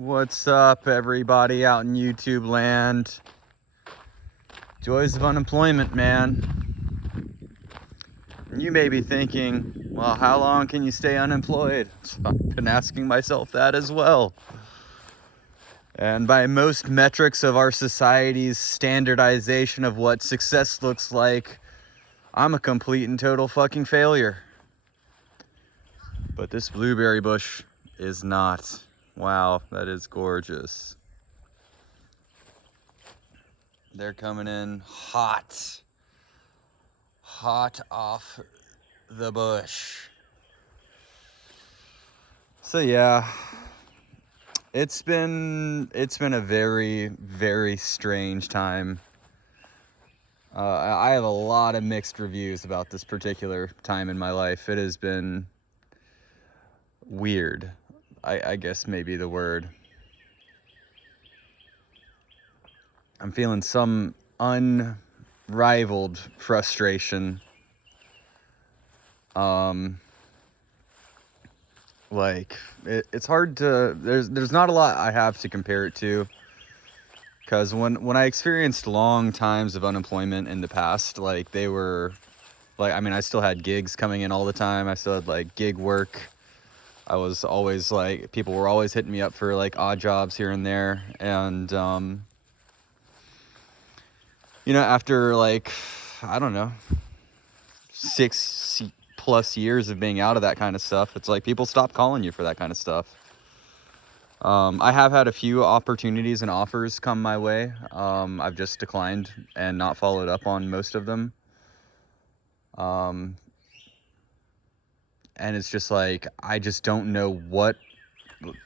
What's up, everybody out in YouTube land? Joys of unemployment, man. You may be thinking, well, how long can you stay unemployed? So I've been asking myself that as well. And by most metrics of our society's standardization of what success looks like, I'm a complete and total fucking failure. But this blueberry bush is not. Wow, that is gorgeous. They're coming in hot off the bush. So yeah, it's been a very strange time. I have a lot of mixed reviews about this particular time in my life. It has been weird, I guess maybe the word. I'm feeling some unrivaled frustration. Like it's hard to, there's not a lot I have to compare it to, because when I experienced long times of unemployment in the past, like they were like, I mean, I still had gigs coming in all the time. I still had like gig work. I was always like, people were always hitting me up for like odd jobs here and there. And after like, I don't know, 6+ years of being out of that kind of stuff, it's like people stop calling you for that kind of stuff. I have had a few opportunities and offers come my way. I've just declined and not followed up on most of them. And it's just like, I just don't know what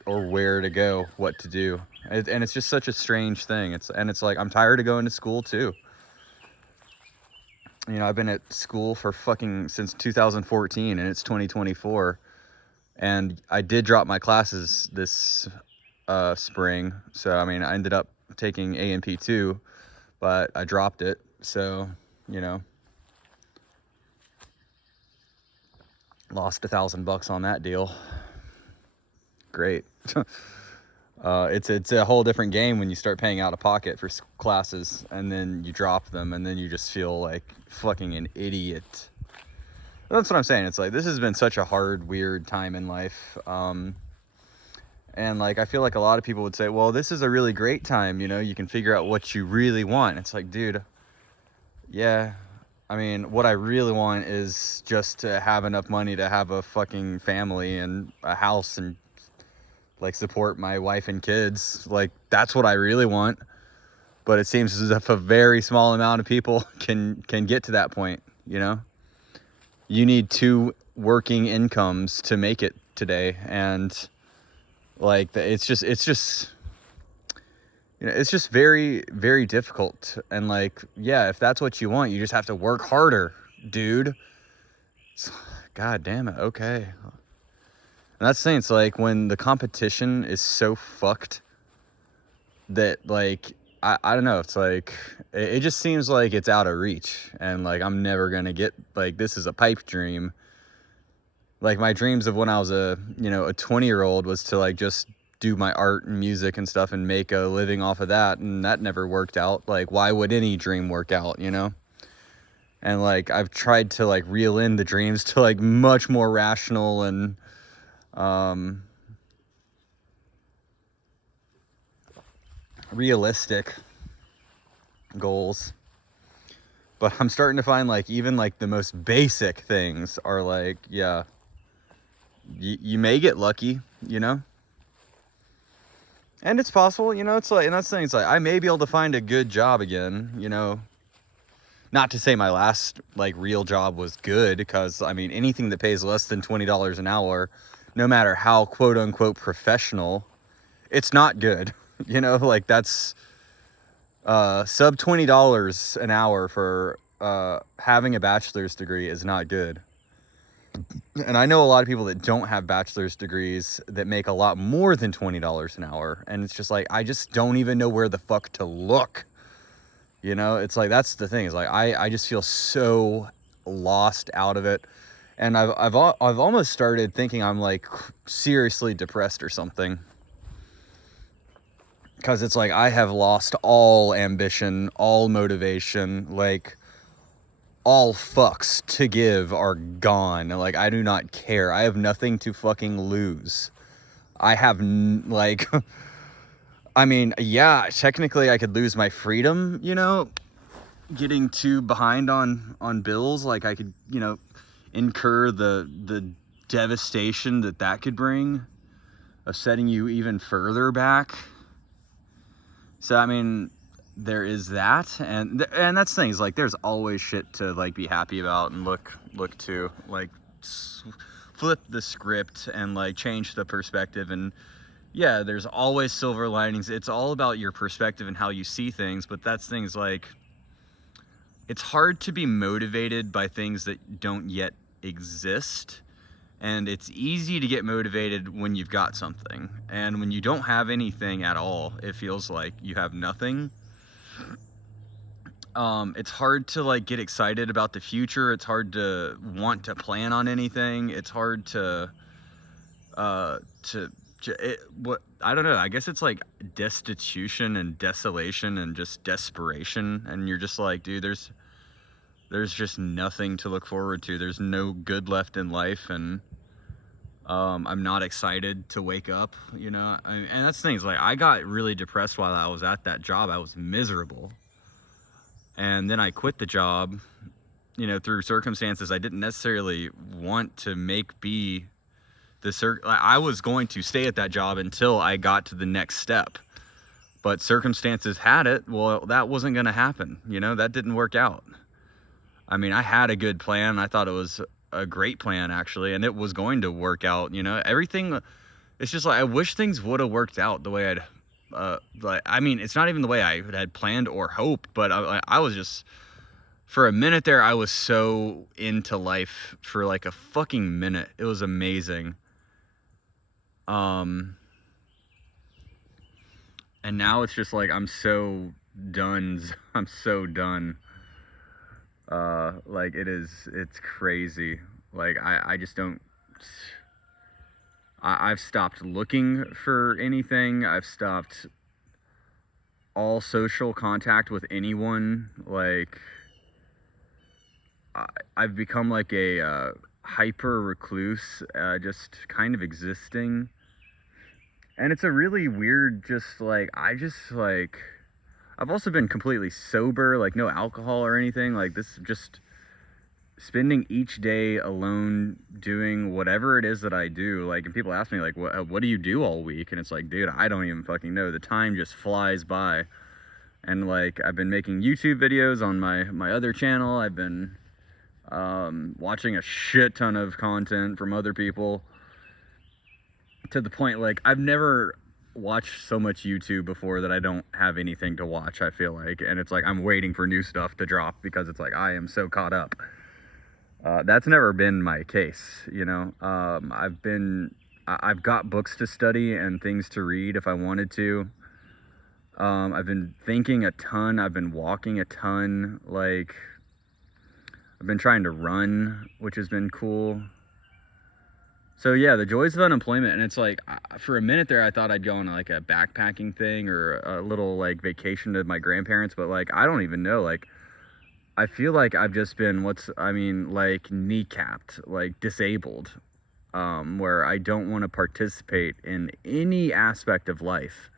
or where to go, what to do. And it's just such a strange thing. It's like, I'm tired of going to school too. I've been at school for fucking since 2014 and it's 2024. And I did drop my classes this spring. So, I mean, I ended up taking A&P2, but I dropped it. So, lost $1,000 on that deal. Great. It's a whole different game when you start paying out of pocket for classes and then you drop them and then you just feel like fucking an idiot. That's what I'm saying. It's like, this has been such a hard, weird time in life. And like, I feel like a lot of people would say, well, this is a really great time. You can figure out what you really want. It's like, dude, yeah. I mean, what I really want is just to have enough money to have a fucking family and a house and like support my wife and kids. Like, that's what I really want. But it seems as if a very small amount of people can get to that point. You need 2 working incomes to make it today. And like, it's just very, very difficult. And like, yeah, if that's what you want, you just have to work harder, dude. God damn it. Okay. And that's the thing. It's like, when the competition is so fucked that like, I don't know. It's like, it just seems like it's out of reach. And like, I'm never going to get, like, this is a pipe dream. Like, my dreams of when I was a 20-year-old was to like just do my art and music and stuff and make a living off of that. And that never worked out. Like, why would any dream work out, And like, I've tried to like reel in the dreams to like much more rational and, realistic goals. But I'm starting to find like, even like the most basic things are like, yeah, you may get lucky, and it's possible, it's like, and that's the thing, it's like, I may be able to find a good job again, not to say my last like real job was good, because I mean, anything that pays less than $20 an hour, no matter how quote unquote professional, it's not good. Like, that's sub $20 an hour for having a bachelor's degree is not good. And I know a lot of people that don't have bachelor's degrees that make a lot more than $20 an hour. And it's just like, I just don't even know where the fuck to look. It's like, that's the thing, is like, I just feel so lost out of it. And I've almost started thinking I'm like seriously depressed or something. because it's like I have lost all ambition, all motivation, like all fucks to give are gone. Like, I do not care. I have nothing to fucking lose. I have like I mean, yeah, technically I could lose my freedom, you know, getting too behind on bills. Like, I could, you know, incur the devastation that could bring of setting you even further back. So I mean, there is that, and that's things like there's always shit to like be happy about and look to, like flip the script and like change the perspective. And yeah, there's always silver linings. It's all about your perspective and how you see things. But that's things like, it's hard to be motivated by things that don't yet exist. And it's easy to get motivated when you've got something. And when you don't have anything at all, it feels like you have nothing. It's hard to like get excited about the future. It's hard to want to plan on anything. It's hard to what I don't know. I guess it's like destitution and desolation and just desperation. And you're just like, dude, there's just nothing to look forward to. There's no good left in life, and I'm not excited to wake up, you know. And that's things like, I got really depressed while I was at that job. I was miserable, and then I quit the job, you know, through circumstances I didn't necessarily want to make be I was going to stay at that job until I got to the next step, but circumstances had it, well, that wasn't going to happen, you know. That didn't work out. I mean, I had a good plan. I thought it was a great plan, actually, and it was going to work out, you know. Everything, it's just like, I wish things would have worked out the way like, I mean, it's not even the way I had planned or hoped, but I was just, for a minute there, I was so into life for like a fucking minute. It was amazing. And now it's just like, I'm so done. I'm so done. Like, it's crazy. Like, I just don't, I've stopped looking for anything. I've stopped all social contact with anyone. Like, I've become like a hyper recluse, just kind of existing. And it's a really weird, just like, I've also been completely sober, like no alcohol or anything. Like, this just spending each day alone doing whatever it is that I do. Like, and people ask me like, what do you do all week? And it's like, dude, I don't even fucking know. The time just flies by. And like, I've been making YouTube videos on my other channel. I've been watching a shit ton of content from other people, to the point like I've never watched so much YouTube before that I don't have anything to watch, I feel like. And it's like, I'm waiting for new stuff to drop because it's like, I am so caught up. That's never been my case, you know. I've got books to study and things to read if I wanted to. I've been thinking a ton. I've been walking a ton. Like, I've been trying to run, which has been cool. So yeah, the joys of unemployment. And it's like, for a minute there, I thought I'd go on like a backpacking thing or a little like vacation to my grandparents, but like, I don't even know. Like, I feel like I've just been like kneecapped, like disabled, where I don't want to participate in any aspect of life.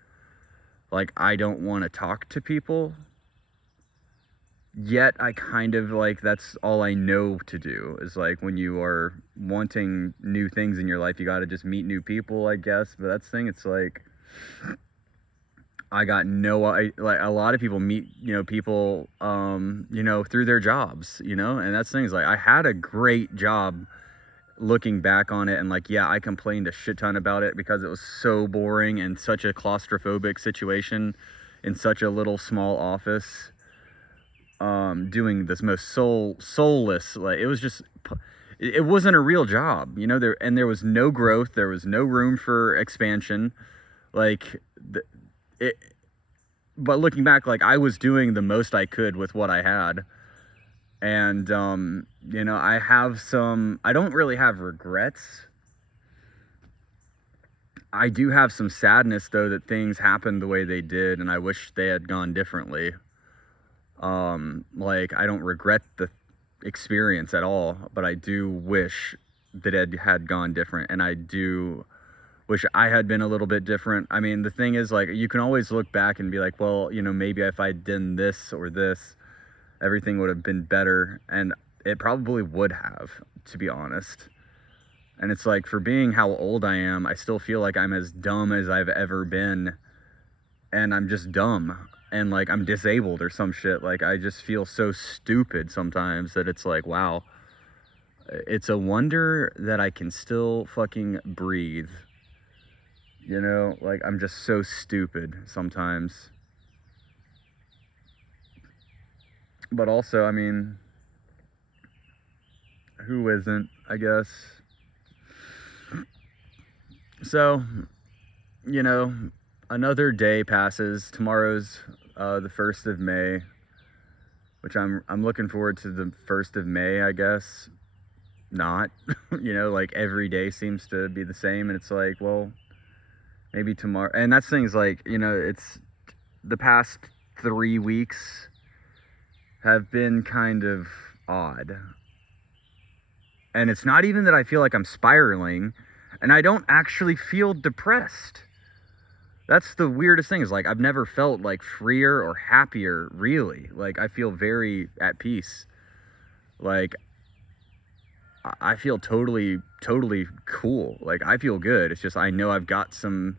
Like, I don't want to talk to people. Yet I kind of like, that's all I know to do, is like, when you are wanting new things in your life, you got to just meet new people, I guess. But that's the thing, it's like, I got like, a lot of people meet, you know, people, you know, through their jobs, you know. And that's the thing, is like, I had a great job looking back on it, and like, yeah, I complained a shit ton about it because it was so boring and such a claustrophobic situation in such a little small office. Doing this most soulless, like, it was just, it wasn't a real job, you know. There was no growth, there was no room for expansion, like, but looking back, like, I was doing the most I could with what I had. And you know, I don't really have regrets. I do have some sadness though that things happened the way they did, and I wish they had gone differently. Like, I don't regret the experience at all, but I do wish that it had gone different, and I do wish I had been a little bit different. I mean, the thing is, like, you can always look back and be like, well, you know, maybe if I did this or this, everything would have been better, and it probably would have, to be honest. And it's like, for being how old I am, I still feel like I'm as dumb as I've ever been, and I'm just dumb, and like I'm disabled or some shit. Like, I just feel so stupid sometimes that it's like, wow, it's a wonder that I can still fucking breathe. You know, like, I'm just so stupid sometimes. But also, I mean, who isn't, I guess? So, you know, another day passes. Tomorrow's the 1st of May, which I'm looking forward to the 1st of May, I guess. Not, you know, like, every day seems to be the same, and it's like, well, maybe tomorrow. And that's things like, you know, it's the past 3 weeks have been kind of odd. And it's not even that I feel like I'm spiraling, and I don't actually feel depressed. That's the weirdest thing, is like, I've never felt like freer or happier, really. Like, I feel very at peace. Like, I feel totally cool. Like, I feel good. It's just, I know I've got some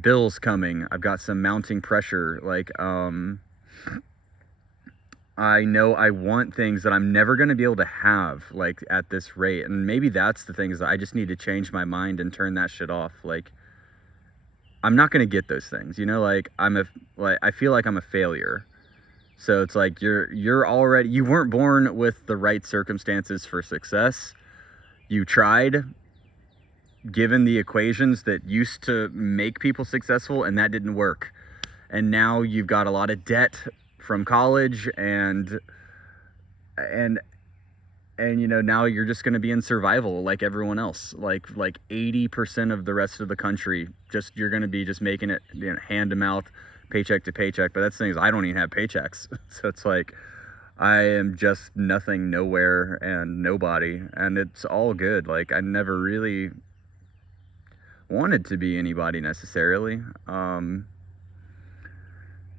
bills coming. I've got some mounting pressure. Like, I know I want things that I'm never going to be able to have, like, at this rate. And maybe that's the thing, is that I just need to change my mind and turn that shit off. Like, I'm not going to get those things, you know? Like, I feel like I'm a failure. So it's like, you weren't born with the right circumstances for success. You tried, given the equations that used to make people successful, and that didn't work. And now you've got a lot of debt from college, and you know, now you're just going to be in survival like everyone else. Like 80% of the rest of the country, you're going to be just making it, you know, hand to mouth, paycheck to paycheck. But that's the thing, is I don't even have paychecks. So it's like, I am just nothing, nowhere, and nobody, and it's all good. Like, I never really wanted to be anybody necessarily.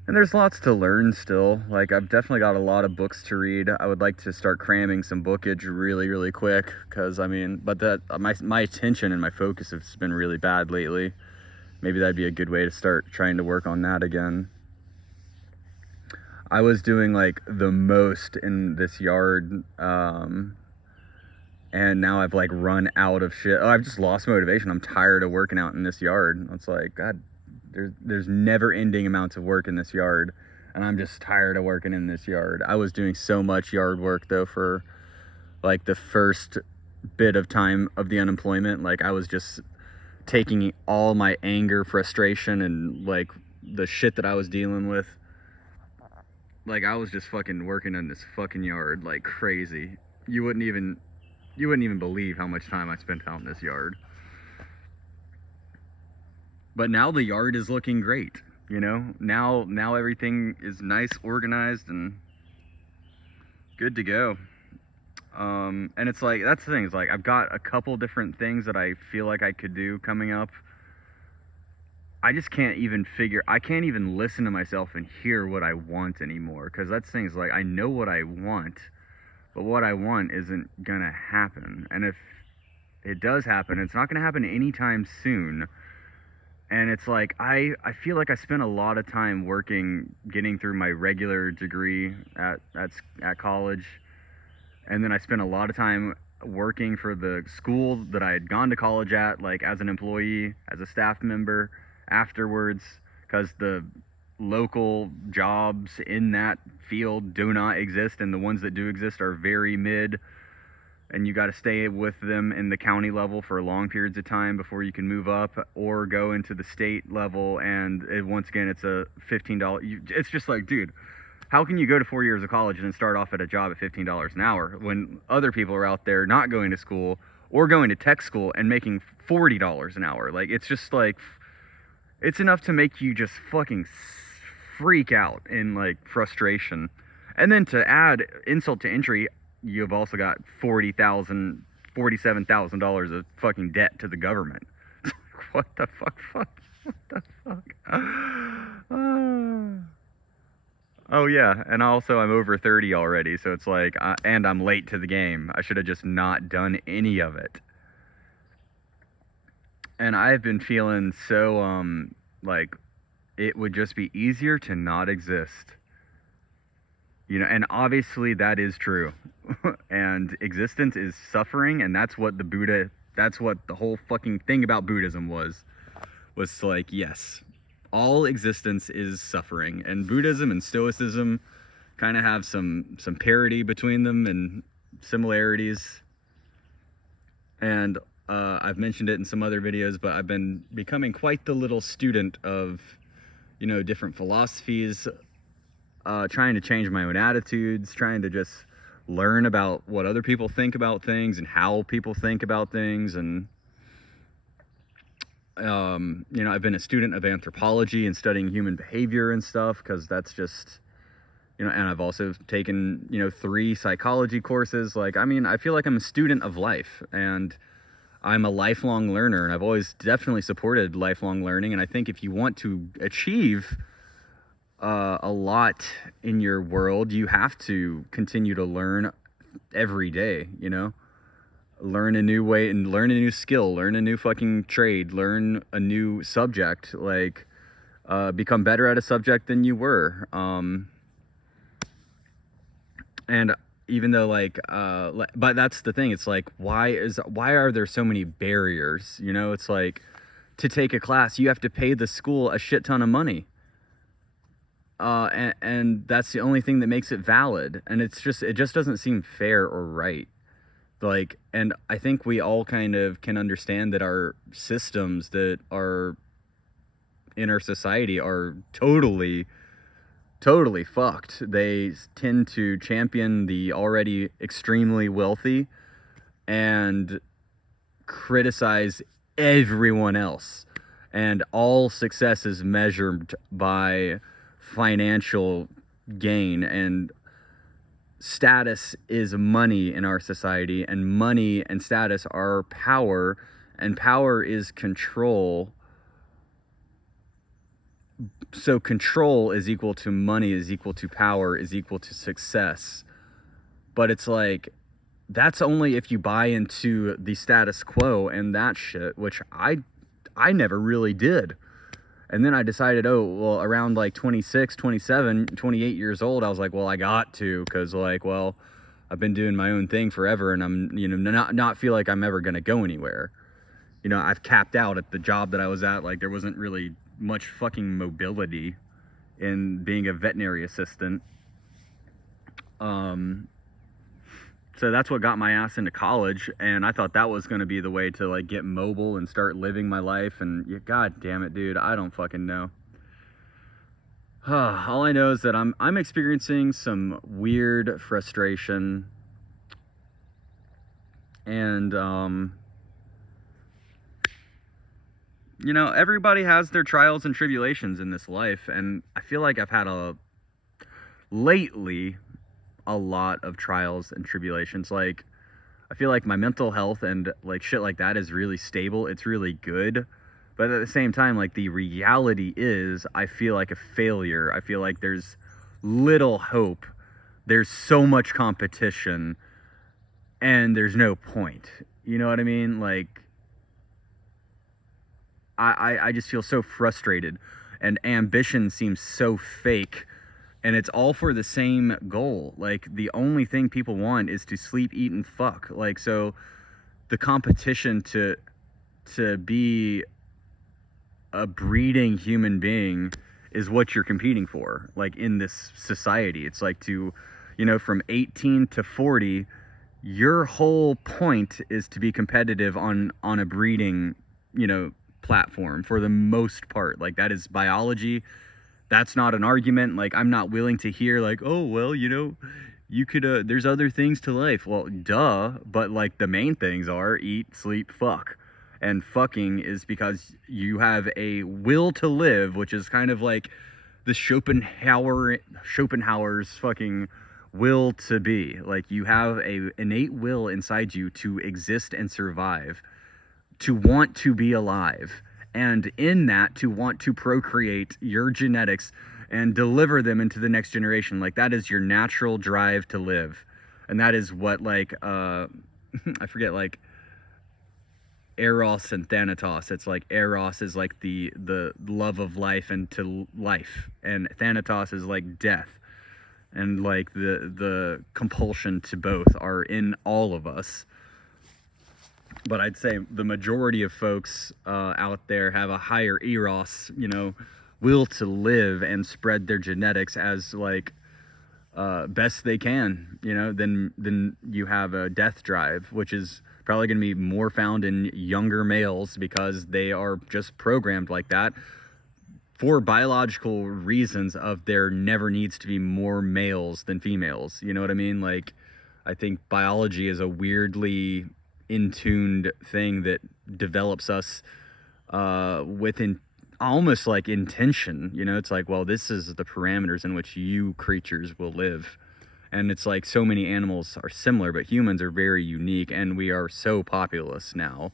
And there's lots to learn still. Like, I've definitely got a lot of books to read. I would like to start cramming some bookage really quick, because I mean, but that my attention and my focus has been really bad lately. Maybe that'd be a good way to start trying to work on that again. I was doing like the most in this yard, and now I've like run out of shit. Oh, I've just lost motivation. I'm tired of working out in this yard. It's like, God, there's never ending amounts of work in this yard, and I'm just tired of working in this yard. I was doing so much yard work though for like the first bit of time of the unemployment. Like, I was just taking all my anger, frustration, and like the shit that I was dealing with. Like, I was just fucking working in this fucking yard like crazy. You wouldn't even believe how much time I spent out in this yard. But now the yard is looking great, you know? Now everything is nice, organized, and good to go. And it's like, that's the thing, is like, I've got a couple different things that I feel like I could do coming up. I just can't even listen to myself and hear what I want anymore. Because that's things like, I know what I want, but what I want isn't gonna happen. And if it does happen, it's not gonna happen anytime soon. And it's like, I feel like I spent a lot of time getting through my regular degree at college. And then I spent a lot of time working for the school that I had gone to college at, like as an employee, as a staff member afterwards, because the local jobs in that field do not exist, and the ones that do exist are very mid, and you got to stay with them in the county level for long periods of time before you can move up or go into the state level. And once again, it's a $15. It's just like, dude, how can you go to 4 years of college and then start off at a job at $15 an hour when other people are out there not going to school or going to tech school and making $40 an hour. Like, it's just like, it's enough to make you just fucking freak out in like frustration. And then to add insult to injury, you've also got $47,000 of fucking debt to the government. What the fuck? What the fuck? Oh yeah, and also I'm over 30 already, so it's like, and I'm late to the game. I should have just not done any of it. And I've been feeling so, like, it would just be easier to not exist. You know, and obviously that is true. And existence is suffering, and that's what that's what the whole fucking thing about Buddhism was like, yes, all existence is suffering. And Buddhism and Stoicism kind of have some parity between them and similarities. And I've mentioned it in some other videos, but I've been becoming quite the little student of, you know, different philosophies, trying to change my own attitudes, trying to just learn about what other people think about things and how people think about things. And you know, I've been a student of anthropology and studying human behavior and stuff, because that's just, you know, and I've also taken, you know, 3 psychology courses. Like, I mean, I feel like I'm a student of life, and I'm a lifelong learner, and I've always definitely supported lifelong learning. And I think if you want to achieve a lot in your world, you have to continue to learn every day, you know? Learn a new way and learn a new skill, learn a new fucking trade, learn a new subject, like, become better at a subject than you were. And even though, like, but that's the thing, it's like, why are there so many barriers? You know, it's like, to take a class, you have to pay the school a shit ton of money. And that's the only thing that makes it valid. And it just doesn't seem fair or right. Like, and I think we all kind of can understand that our systems that are in our society are totally fucked. They tend to champion the already extremely wealthy and criticize everyone else. And all success is measured by financial gain, and status is money in our society, and money and status are power, and power is control. So control is equal to money, is equal to power, is equal to success. But it's like, that's only if you buy into the status quo and that shit, which I never really did. And then I decided, oh, well, around like 26, 27, 28 years old, I was like, well, I got to, because, like, well, I've been doing my own thing forever, and I'm, you know, not feel like I'm ever going to go anywhere. You know, I've capped out at the job that I was at. Like, there wasn't really much fucking mobility in being a veterinary assistant. So that's what got my ass into college, and I thought that was going to be the way to, like, get mobile and start living my life. And god damn it, dude, I don't fucking know. All I know is that I'm experiencing some weird frustration, and you know, everybody has their trials and tribulations in this life, and I feel like I've had lately a lot of trials and tribulations. Like, I feel like my mental health and, like, shit like that is really stable. It's really good. But at the same time, like, the reality is, I feel like a failure. I feel like there's little hope. There's so much competition, and there's no point. You know what I mean? Like, I just feel so frustrated, and ambition seems so fake. And it's all for the same goal. Like, the only thing people want is to sleep, eat, and fuck. Like, so the competition to be a breeding human being is what you're competing for. Like, in this society, it's like, to, you know, from 18 to 40, your whole point is to be competitive on a breeding, you know, platform for the most part. Like, that is biology. That's not an argument. Like, I'm not willing to hear, like, oh, well, you know, you could there's other things to life. Well, duh, but like the main things are eat, sleep, fuck. And fucking is because you have a will to live, which is kind of like the Schopenhauer's fucking will to be. Like, you have a innate will inside you to exist and survive, to want to be alive, and in that to want to procreate your genetics and deliver them into the next generation. Like, that is your natural drive to live. And that is what, like, I forget, like, Eros and Thanatos. It's like Eros is like the love of life and to life, and Thanatos is like death, and like the compulsion to both are in all of us. But I'd say the majority of folks out there have a higher Eros, you know, will to live and spread their genetics as like best they can, you know. Then you have a death drive, which is probably going to be more found in younger males because they are just programmed like that for biological reasons of there never needs to be more males than females. You know what I mean? Like, I think biology is a weirdly in-tuned thing that develops us within almost like intention. You know, it's like, well, this is the parameters in which you creatures will live. And it's like so many animals are similar, but humans are very unique, and we are so populous now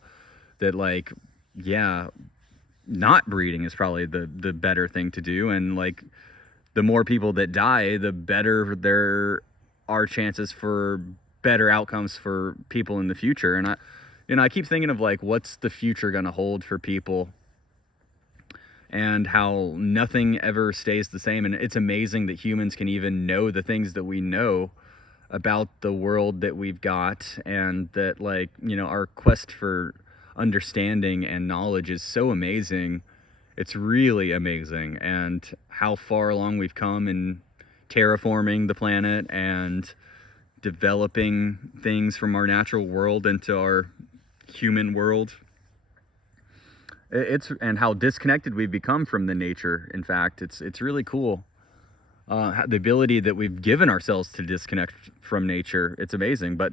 that, like, yeah, not breeding is probably the better thing to do. And like, the more people that die, the better there are chances for better outcomes for people in the future. And I keep thinking of like, what's the future going to hold for people, and how nothing ever stays the same. And it's amazing that humans can even know the things that we know about the world that we've got, and that, like, you know, our quest for understanding and knowledge is so amazing. It's really amazing. And how far along we've come in terraforming the planet and developing things from our natural world into our human world. And how disconnected we've become from the nature. In fact, it's really cool. The ability that we've given ourselves to disconnect from nature, it's amazing. But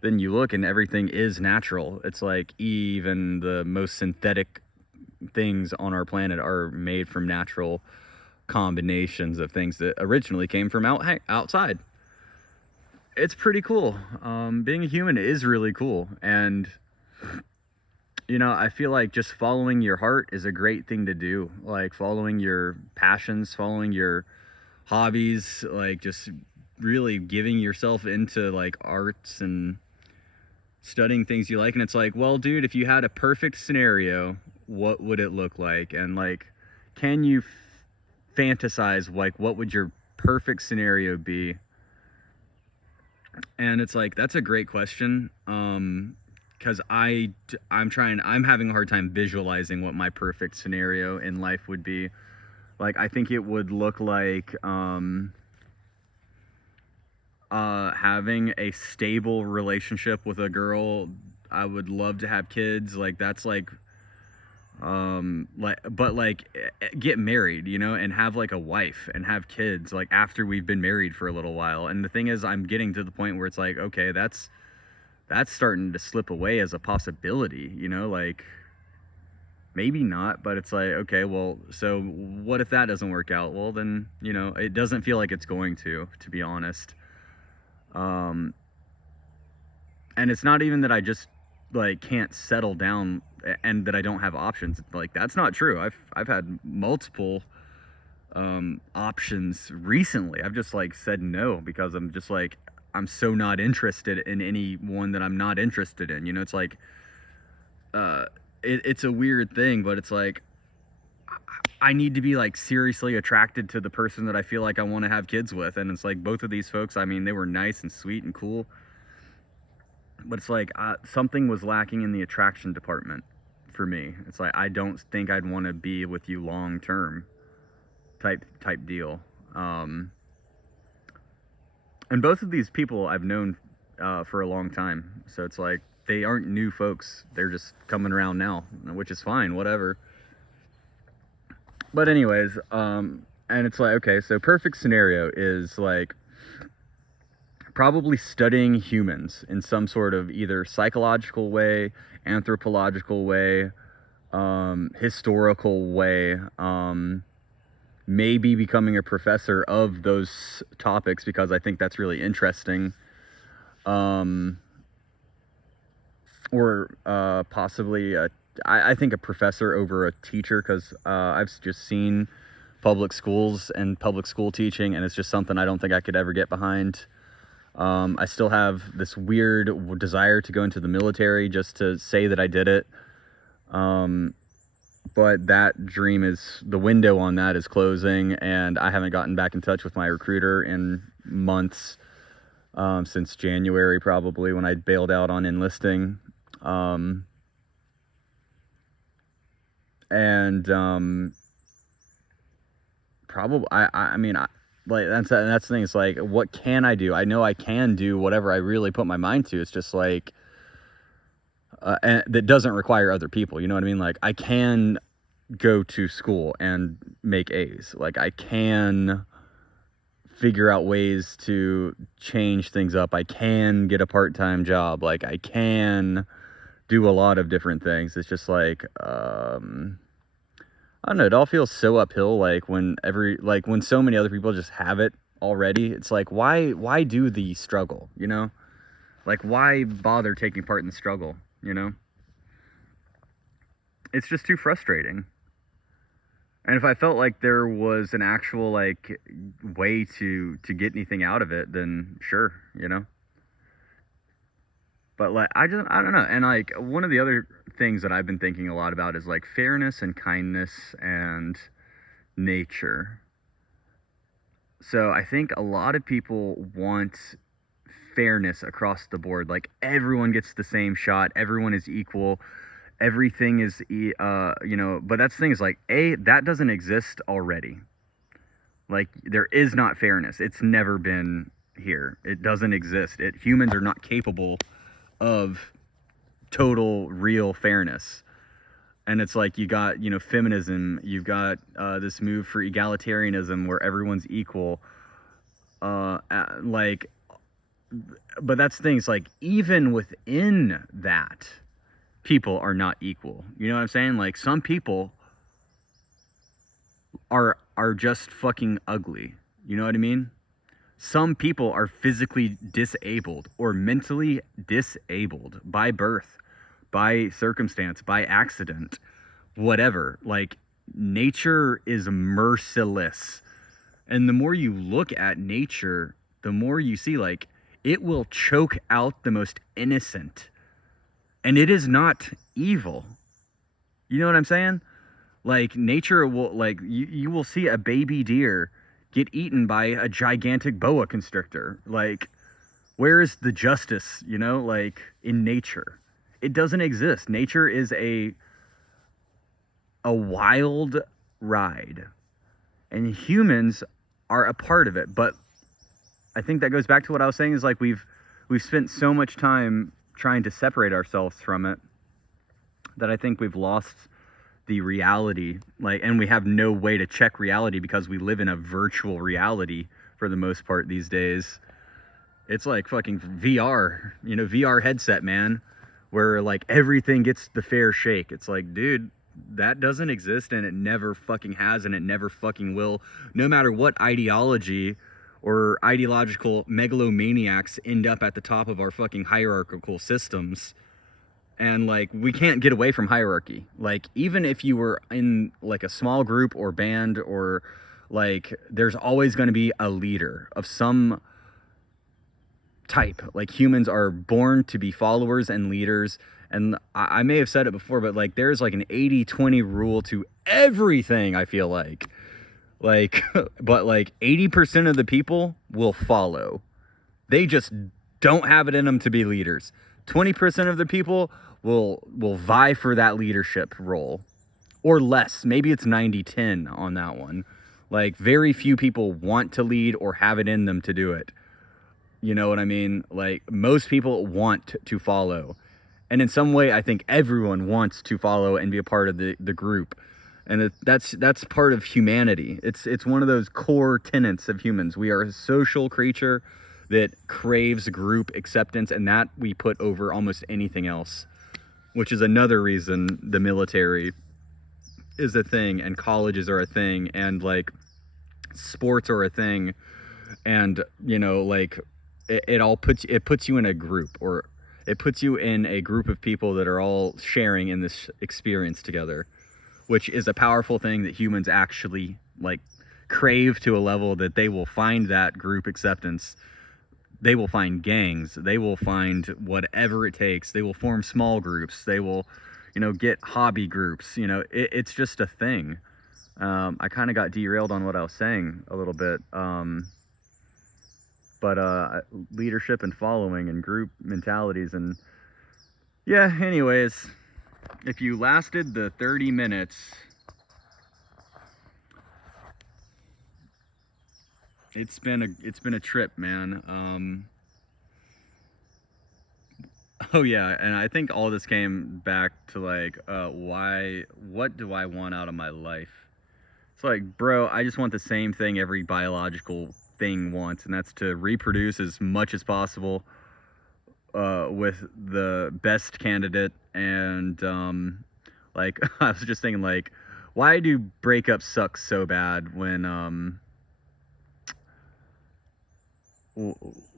then you look and everything is natural. It's like even the most synthetic things on our planet are made from natural combinations of things that originally came from outside. It's pretty cool. Being a human is really cool. And you know, I feel like just following your heart is a great thing to do. Like, following your passions, following your hobbies, like just really giving yourself into like arts and studying things you like. And it's like, well, dude, if you had a perfect scenario, what would it look like? And like, can you fantasize, like, what would your perfect scenario be? And it's like, that's a great question. Because I'm having a hard time visualizing what my perfect scenario in life would be. Like, I think it would look like having a stable relationship with a girl. I would love to have kids. Like, that's like get married, you know, and have like a wife and have kids like after we've been married for a little while. And the thing is, I'm getting to the point where it's like, okay, that's starting to slip away as a possibility, you know, like maybe not, but it's like, okay, well, so what if that doesn't work out? Well, then, you know, it doesn't feel like it's going to be honest. And it's not even that I just like can't settle down and that I don't have options. Like, that's not true. I've had multiple options recently. I've just like said no because I'm just like, I'm so not interested in any one that I'm not interested in. You know, it's like, it's a weird thing, but it's like, I need to be like seriously attracted to the person that I feel like I want to have kids with. And it's like, both of these folks, I mean, they were nice and sweet and cool, but it's like something was lacking in the attraction department for me. It's like, I don't think I'd want to be with you long term type deal. And both of these people I've known for a long time. So it's like, they aren't new folks. They're just coming around now, which is fine, whatever. But anyways, and it's like, okay, so perfect scenario is like, probably studying humans in some sort of either psychological way, anthropological way, historical way, maybe becoming a professor of those topics because I think that's really interesting. Or possibly I think a professor over a teacher, because I've just seen public schools and public school teaching, and it's just something I don't think I could ever get behind. I still have this weird desire to go into the military just to say that I did it. But that dream is, the window on that is closing, and I haven't gotten back in touch with my recruiter in months, since January probably, when I bailed out on enlisting. Probably, I mean, like, that's the thing. It's like, what can I do? I know I can do whatever I really put my mind to. It's just like, and that doesn't require other people. You know what I mean? Like, I can go to school and make A's. Like, I can figure out ways to change things up. I can get a part-time job. Like, I can do a lot of different things. It's just like, I don't know, it all feels so uphill, like when so many other people just have it already. It's like, why do the struggle, you know? Like, why bother taking part in the struggle, you know? It's just too frustrating. And if I felt like there was an actual, like, way to get anything out of it, then sure, you know? But, like, I don't know. And, like, one of the other things that I've been thinking a lot about is, like, fairness and kindness and nature. So I think a lot of people want fairness across the board. Like, everyone gets the same shot. Everyone is equal. Everything is, you know, but that's the thing is, like, that doesn't exist already. Like, there is not fairness. It's never been here. It doesn't exist. Humans are not capable of total real fairness. And it's like, you got, you know, feminism, you've got this move for egalitarianism where everyone's equal, like, but that's things like, even within that, people are not equal. You know what I'm saying? Like, some people are just fucking ugly. You know what I mean? Some people are physically disabled or mentally disabled by birth, by circumstance, by accident, whatever. Like, nature is merciless. And the more you look at nature, the more you see, like, it will choke out the most innocent. And it is not evil. You know what I'm saying? Like, nature will, like, you will see a baby deer get eaten by a gigantic boa constrictor. Like, where is the justice, you know, like, in nature? It doesn't exist. Nature is a wild ride, and humans are a part of it. But I think that goes back to what I was saying, is like, we've spent so much time trying to separate ourselves from it that I think we've lost the reality, like, and we have no way to check reality because we live in a virtual reality for the most part these days. It's like fucking VR, you know, VR headset, man, where, like, everything gets the fair shake. It's like, dude, that doesn't exist, and it never fucking has, and it never fucking will, no matter what ideology or ideological megalomaniacs end up at the top of our fucking hierarchical systems. And, like, we can't get away from hierarchy. Like, even if you were in, like, a small group or band, or, like, there's always going to be a leader of some type. Like, humans are born to be followers and leaders. And I may have said it before, but, like, there's, like, an 80-20 rule to everything, I feel like. Like, but, like, 80% of the people will follow. They just don't have it in them to be leaders. 20% of the people will vie for that leadership role, or less. Maybe it's 90-10 on that one. Like, very few people want to lead or have it in them to do it. You know what I mean? Like, most people want to follow. And in some way, I think everyone wants to follow and be a part of the group. And that's part of humanity. It's one of those core tenets of humans. We are a social creature. that craves group acceptance, and that we put over almost anything else, which is another reason the military is a thing, and colleges are a thing, and like sports are a thing, and you know, like it all puts you in a group, or it puts you in a group of people that are all sharing in this experience together, which is a powerful thing that humans actually like crave to a level that they will find that group acceptance. They will find gangs, they will find whatever it takes, they will form small groups, they will, you know, get hobby groups, you know, it's just a thing. I kind of got derailed on what I was saying a little bit, but leadership and following and group mentalities, and yeah, anyways, if you lasted the 30 minutes, it's been a trip, man. Oh yeah, and I think all this came back to like, what do I want out of my life? It's like, bro, I just want the same thing every biological thing wants, and that's to reproduce as much as possible, with the best candidate. And like, I was just thinking, like, why do breakups suck so bad when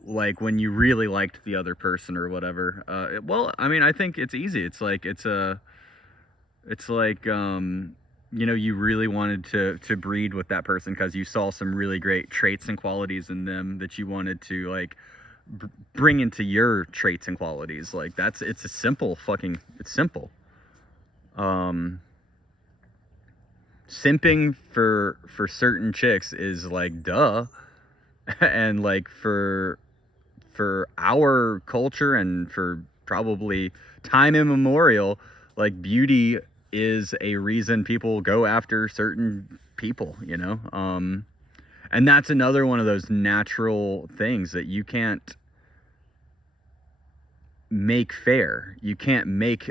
like when you really liked the other person or whatever? Well, I mean, I think it's easy. It's like you know, you really wanted to breed with that person because you saw some really great traits and qualities in them that you wanted to like bring into your traits and qualities. Like it's simple. Simping for certain chicks is like duh. And like for our culture and for probably time immemorial, like beauty is a reason people go after certain people, you know. And that's another one of those natural things that you can't make fair. You can't make,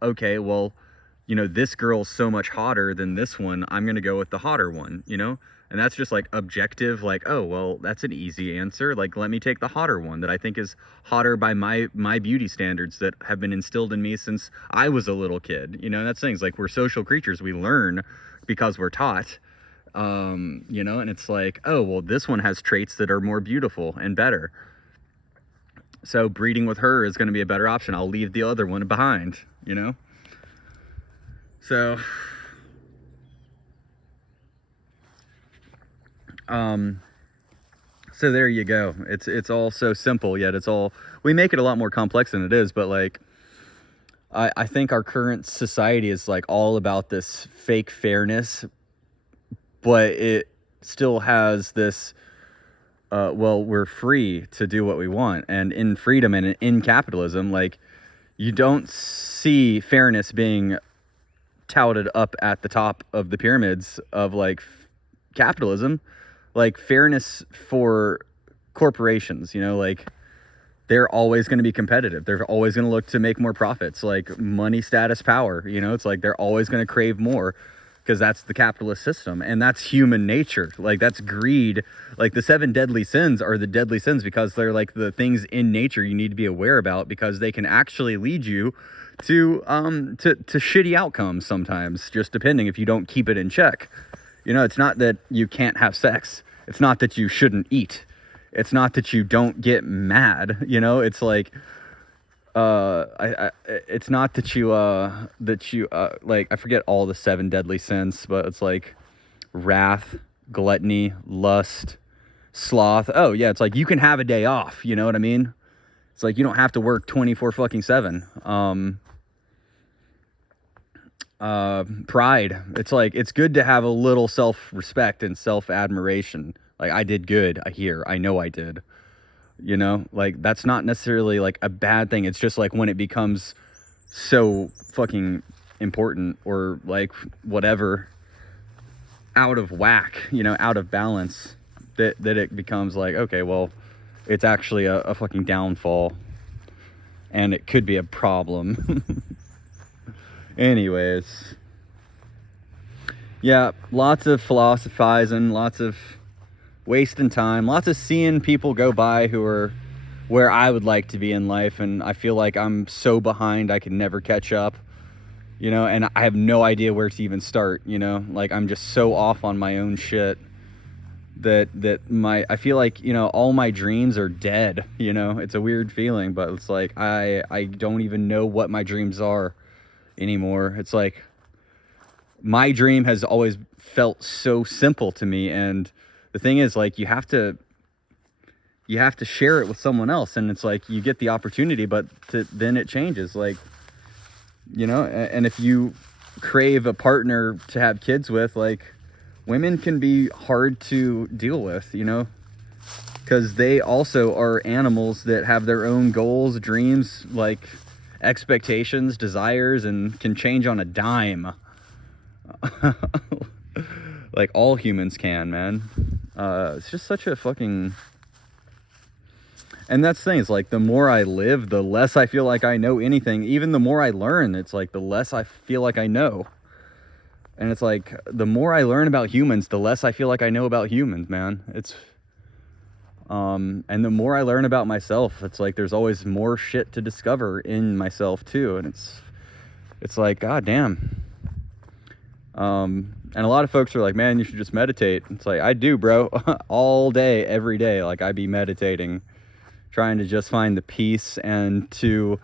okay, well, you know, this girl's so much hotter than this one, I'm gonna go with the hotter one, you know. And that's just like objective, like, oh, well, that's an easy answer. Like, let me take the hotter one that I think is hotter by my beauty standards that have been instilled in me since I was a little kid. You know, that's things like we're social creatures. We learn because we're taught, you know, and it's like, oh, well, this one has traits that are more beautiful and better. So breeding with her is going to be a better option. I'll leave the other one behind, you know? So... so there you go. It's all so simple, yet we make it a lot more complex than it is. But like, I think our current society is like all about this fake fairness, but it still has this, well, we're free to do what we want. And in freedom and in capitalism, like, you don't see fairness being touted up at the top of the pyramids of like capitalism. Like fairness for corporations, you know, like they're always going to be competitive. They're always going to look to make more profits, like money, status, power, you know. It's like they're always going to crave more because that's the capitalist system, and that's human nature. Like that's greed. Like the 7 deadly sins are the deadly sins because they're like the things in nature you need to be aware about, because they can actually lead you to shitty outcomes sometimes, just depending if you don't keep it in check. You know, it's not that you can't have sex. It's not that you shouldn't eat. It's not that you don't get mad. You know, it's like, it's not that you like, I forget all the 7 deadly sins, but it's like wrath, gluttony, lust, sloth. Oh yeah, it's like you can have a day off. You know what I mean? It's like you don't have to work 24/7. Pride. It's like, it's good to have a little self-respect and self-admiration. Like, I did good. I know I did, you know, like that's not necessarily like a bad thing. It's just like when it becomes so fucking important, or like whatever, out of whack, you know, out of balance, that it becomes like, okay, well, it's actually a fucking downfall, and it could be a problem. Anyways, yeah, lots of philosophizing, lots of wasting time, lots of seeing people go by who are where I would like to be in life, and I feel like I'm so behind I can never catch up, you know, and I have no idea where to even start, you know, like I'm just so off on my own shit that I feel like, you know, all my dreams are dead, you know. It's a weird feeling, but it's like I don't even know what my dreams are anymore. It's like my dream has always felt so simple to me, and the thing is, like, you have to share it with someone else, and it's like you get the opportunity, but then it changes, like, you know. And if you crave a partner to have kids with, like, women can be hard to deal with, you know, because they also are animals that have their own goals, dreams, like expectations, desires, and can change on a dime. Like all humans can, man. It's just such a fucking... And that's the thing, it's like the more I live, the less I feel like I know anything. Even the more I learn, it's like the less I feel like I know. And it's like the more I learn about humans, the less I feel like I know about humans, man. It's and the more I learn about myself, it's like there's always more shit to discover in myself too. And it's like, god damn. And a lot of folks are like, man, you should just meditate. It's like, I do, bro. All day, every day. Like, I be meditating, trying to just find the peace and to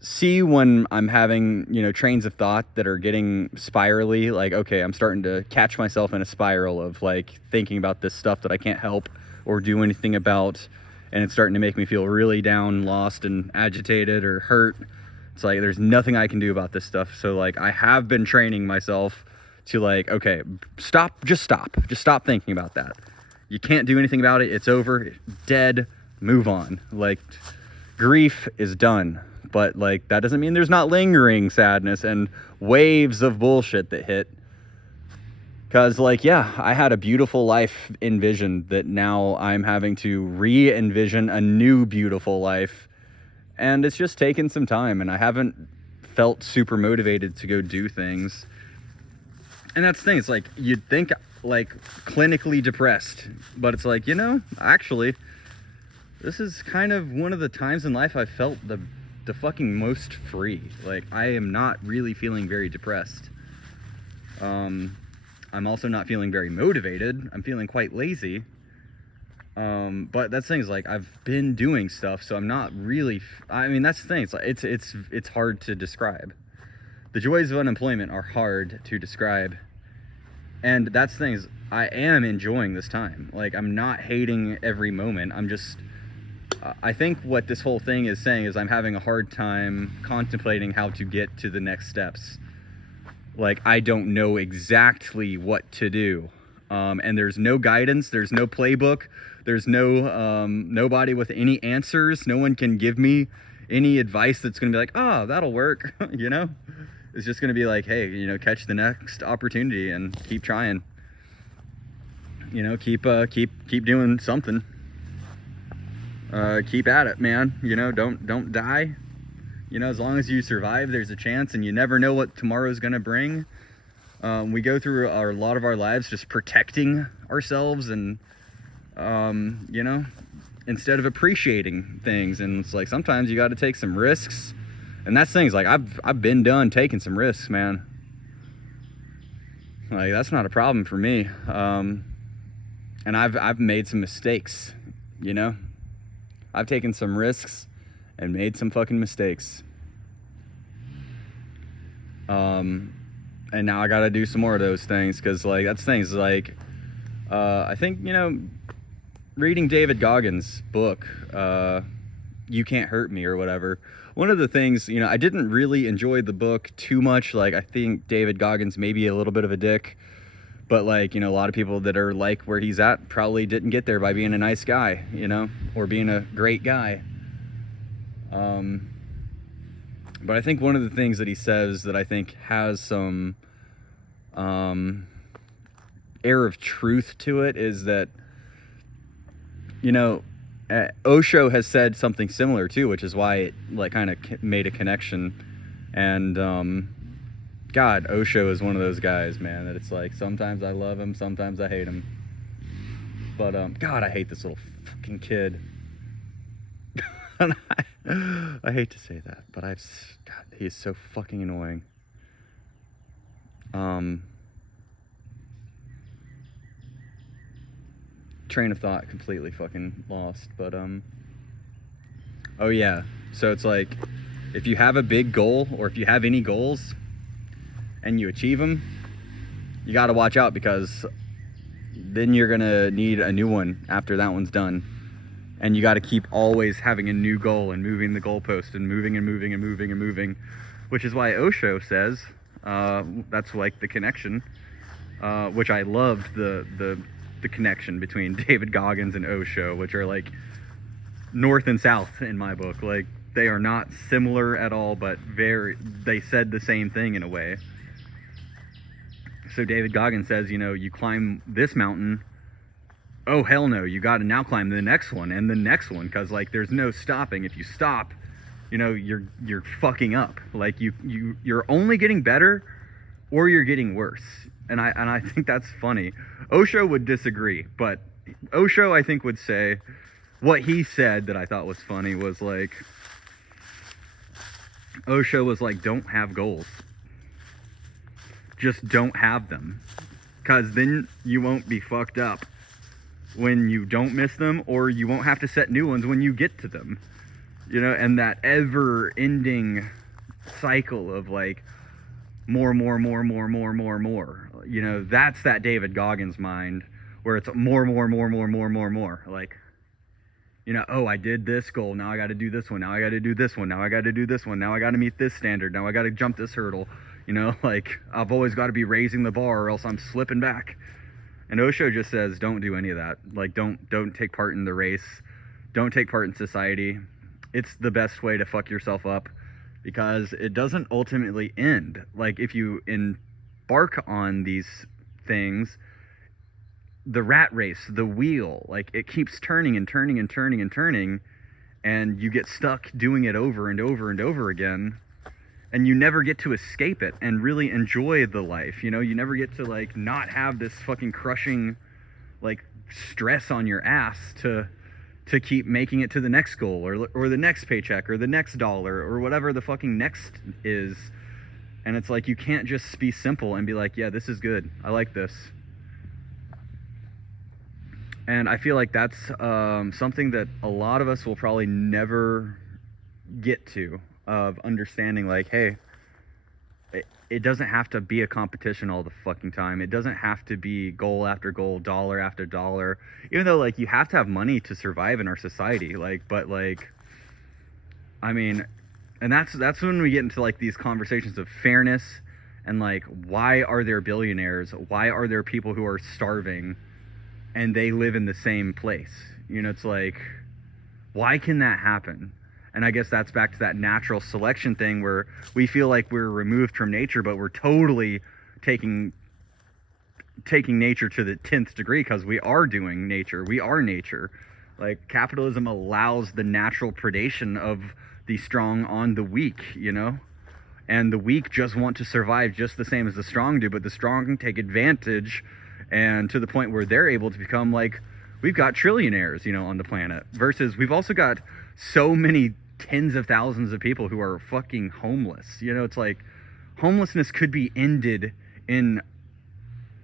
see when I'm having, you know, trains of thought that are getting spirally, like, okay, I'm starting to catch myself in a spiral of like thinking about this stuff that I can't help or do anything about, and it's starting to make me feel really down, lost, and agitated or hurt. It's like there's nothing I can do about this stuff. So like I have been training myself to like, okay, just stop thinking about that. You can't do anything about it. It's over, dead, move on. Like, grief is done. But like that doesn't mean there's not lingering sadness and waves of bullshit that hit. Because like, yeah, I had a beautiful life envisioned that now I'm having to re-envision a new beautiful life. And it's just taken some time, and I haven't felt super motivated to go do things. And that's the thing, it's like you'd think like clinically depressed, but it's like, you know, actually this is kind of one of the times in life I felt the fucking most free. Like, I am not really feeling very depressed. I'm also not feeling very motivated. I'm feeling quite lazy. But that's the thing, is like I've been doing stuff, so I'm not really, I mean, that's the thing, it's like it's hard to describe. The joys of unemployment are hard to describe. And that's the thing, is I am enjoying this time. Like, I'm not hating every moment. I'm just, I think what this whole thing is saying is I'm having a hard time contemplating how to get to the next steps. Like, I don't know exactly what to do. And there's no guidance, there's no playbook, there's no nobody with any answers. No one can give me any advice that's gonna be like, oh, that'll work. You know? It's just gonna be like, hey, you know, catch the next opportunity and keep trying. You know, keep doing something. Keep at it, man. You know, don't die. You know, as long as you survive, there's a chance, and you never know what tomorrow's gonna bring. We go through a lot of our lives just protecting ourselves, and you know, instead of appreciating things. And it's like sometimes you got to take some risks, and that's things like I've been done taking some risks, man. Like, that's not a problem for me. And I've made some mistakes, you know. I've taken some risks and made some fucking mistakes. And now I gotta do some more of those things, because like that's things like I think, you know, reading David Goggins' book, You Can't Hurt Me or whatever, one of the things, you know, I didn't really enjoy the book too much. Like, I think David Goggins may be a little bit of a dick, but like, you know, a lot of people that are like where he's at probably didn't get there by being a nice guy, you know, or being a great guy. But I think one of the things that he says that I think has some air of truth to it is that, you know, Osho has said something similar too, which is why it like kind of made a connection. And God, Osho is one of those guys, man, that it's like sometimes I love him, sometimes I hate him. But God, I hate this little fucking kid. And I hate to say that, but God, he is so fucking annoying. Train of thought completely fucking lost, but oh yeah, so it's like, if you have a big goal, or if you have any goals and you achieve them, you got to watch out, because then you're gonna need a new one after that one's done. And you got to keep always having a new goal and moving the goalpost and moving and moving and moving and moving, which is why Osho says, that's like the connection, which I loved the connection between David Goggins and Osho, which are like north and south in my book. Like, they are not similar at all, but they said the same thing in a way. So David Goggins says, you know, you climb this mountain, oh hell no, you got to now climb the next one and the next one, because like there's no stopping. If you stop, you know, you're fucking up. Like you're only getting better, or you're getting worse. And I think that's funny. Osho would disagree, but Osho, I think, would say, what he said that I thought was funny was like, Osho was like, don't have goals. Just don't have them, because then you won't be fucked up when you don't miss them, or you won't have to set new ones when you get to them, you know. And that ever-ending cycle of like more, you know, that's that David Goggins mind, where it's more, like, you know, oh, I did this goal, now I got to do this one, now I got to do this one, now I got to do this one, now I got to meet this standard, now I got to jump this hurdle, you know, like I've always got to be raising the bar or else I'm slipping back. And Osho just says, don't do any of that. Like, don't take part in the race. Don't take part in society. It's the best way to fuck yourself up, because it doesn't ultimately end. Like, if you embark on these things, the rat race, the wheel, like, it keeps turning and turning and turning and turning, and you get stuck doing it over and over and over again. And you never get to escape it and really enjoy the life, you know? You never get to, like, not have this fucking crushing, like, stress on your ass to keep making it to the next goal, or the next paycheck, or the next dollar, or whatever the fucking next is. And it's like, you can't just be simple and be like, yeah, this is good, I like this. And I feel like that's something that a lot of us will probably never get to, of understanding, like, hey, it doesn't have to be a competition all the fucking time. It doesn't have to be goal after goal, dollar after dollar, even though, like, you have to have money to survive in our society. Like, but like, I mean, and that's when we get into like these conversations of fairness, and like, why are there billionaires? Why are there people who are starving and they live in the same place? You know, it's like, why can that happen? And I guess that's back to that natural selection thing, where we feel like we're removed from nature, but we're totally taking nature to the 10th degree, because we are doing nature. We are nature. Like, capitalism allows the natural predation of the strong on the weak, you know? And the weak just want to survive just the same as the strong do, but the strong take advantage, and to the point where they're able to become like, we've got trillionaires, you know, on the planet, versus we've also got so many tens of thousands of people who are fucking homeless. You know, it's like, homelessness could be ended in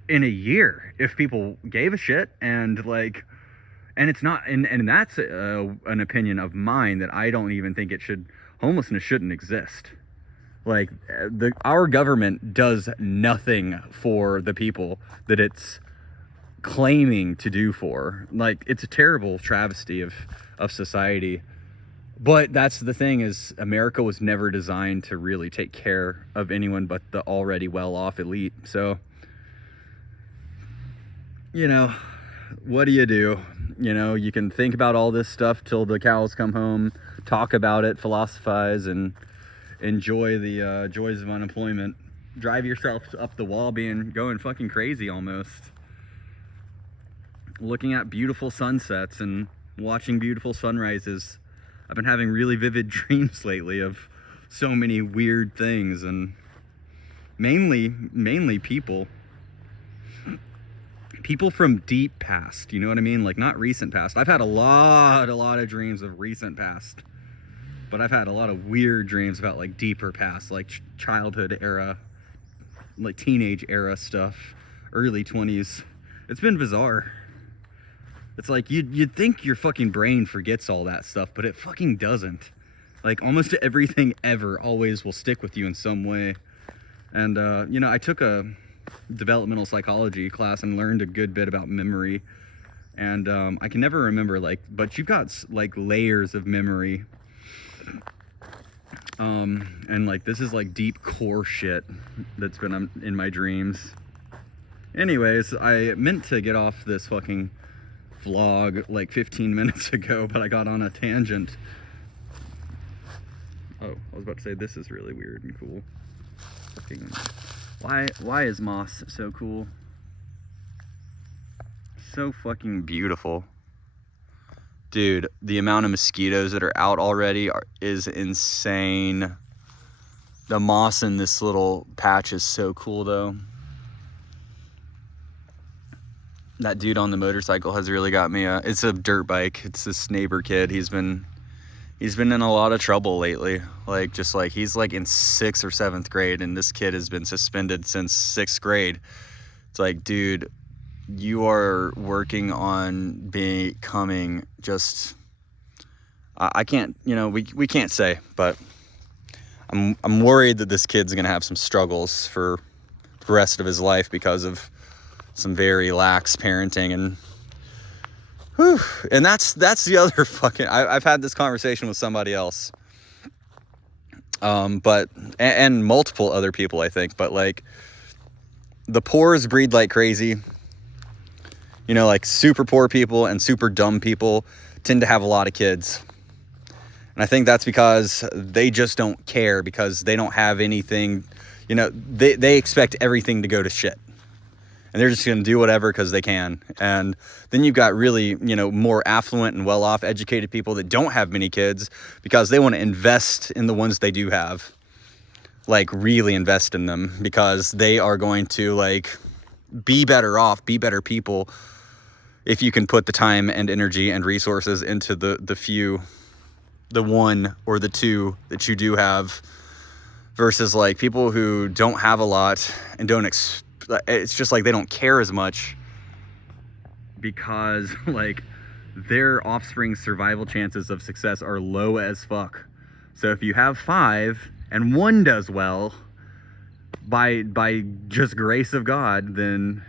a year if people gave a shit. And like, and it's not, and that's an opinion of mine, that I don't even think homelessness shouldn't exist. Like, our government does nothing for the people that it's claiming to do for. Like, it's a terrible travesty of society. But that's the thing, is America was never designed to really take care of anyone but the already well-off elite. So, you know, what do? You know, you can think about all this stuff till the cows come home, talk about it, philosophize, and enjoy the joys of unemployment. Drive yourself up the wall, going fucking crazy almost. Looking at beautiful sunsets and watching beautiful sunrises. I've been having really vivid dreams lately of so many weird things, and mainly people people from deep past, you know what I mean? Like, not recent past. I've had a lot of dreams of recent past, but I've had a lot of weird dreams about like deeper past, like childhood era, like teenage era stuff, early 20s. It's been bizarre. It's like you'd think your fucking brain forgets all that stuff, but it fucking doesn't. Like, almost everything ever always will stick with you in some way. And you know, I took a developmental psychology class and learned a good bit about memory. And I can never remember, like, but you've got like layers of memory. And like, this is like deep core shit that's been in my dreams. Anyways, I meant to get off this fucking vlog like 15 minutes ago, but I got on a tangent. Oh, I was about to say, this is really weird and cool. Fucking, why is moss so cool? So fucking beautiful. Dude, the amount of mosquitoes that are out already is insane. The moss in this little patch is so cool though. That dude on the motorcycle has really got me. It's a dirt bike. It's this neighbor kid. He's been in a lot of trouble lately. Like, just like, he's like in 6th or 7th grade, and this kid has been suspended since 6th grade. It's like, dude, you are working on becoming just, I can't, you know, we can't say, but I'm worried that this kid's gonna have some struggles for the rest of his life because of some very lax parenting. And whew, and that's the other fucking, I've had this conversation with somebody else, but and multiple other people, I think, but like, the poors breed like crazy. You know, like, super poor people and super dumb people tend to have a lot of kids. And I think that's because they just don't care, because they don't have anything, you know, they expect everything to go to shit. And they're just going to do whatever because they can. And then you've got really, you know, more affluent and well-off educated people that don't have many kids because they want to invest in the ones they do have. Like, really invest in them, because they are going to, like, be better off, be better people if you can put the time and energy and resources into the one or the two that you do have, versus like people who don't have a lot and don't it's just like they don't care as much because like their offspring's survival chances of success are low as fuck. So if you have 5 and 1 does well by just grace of God, then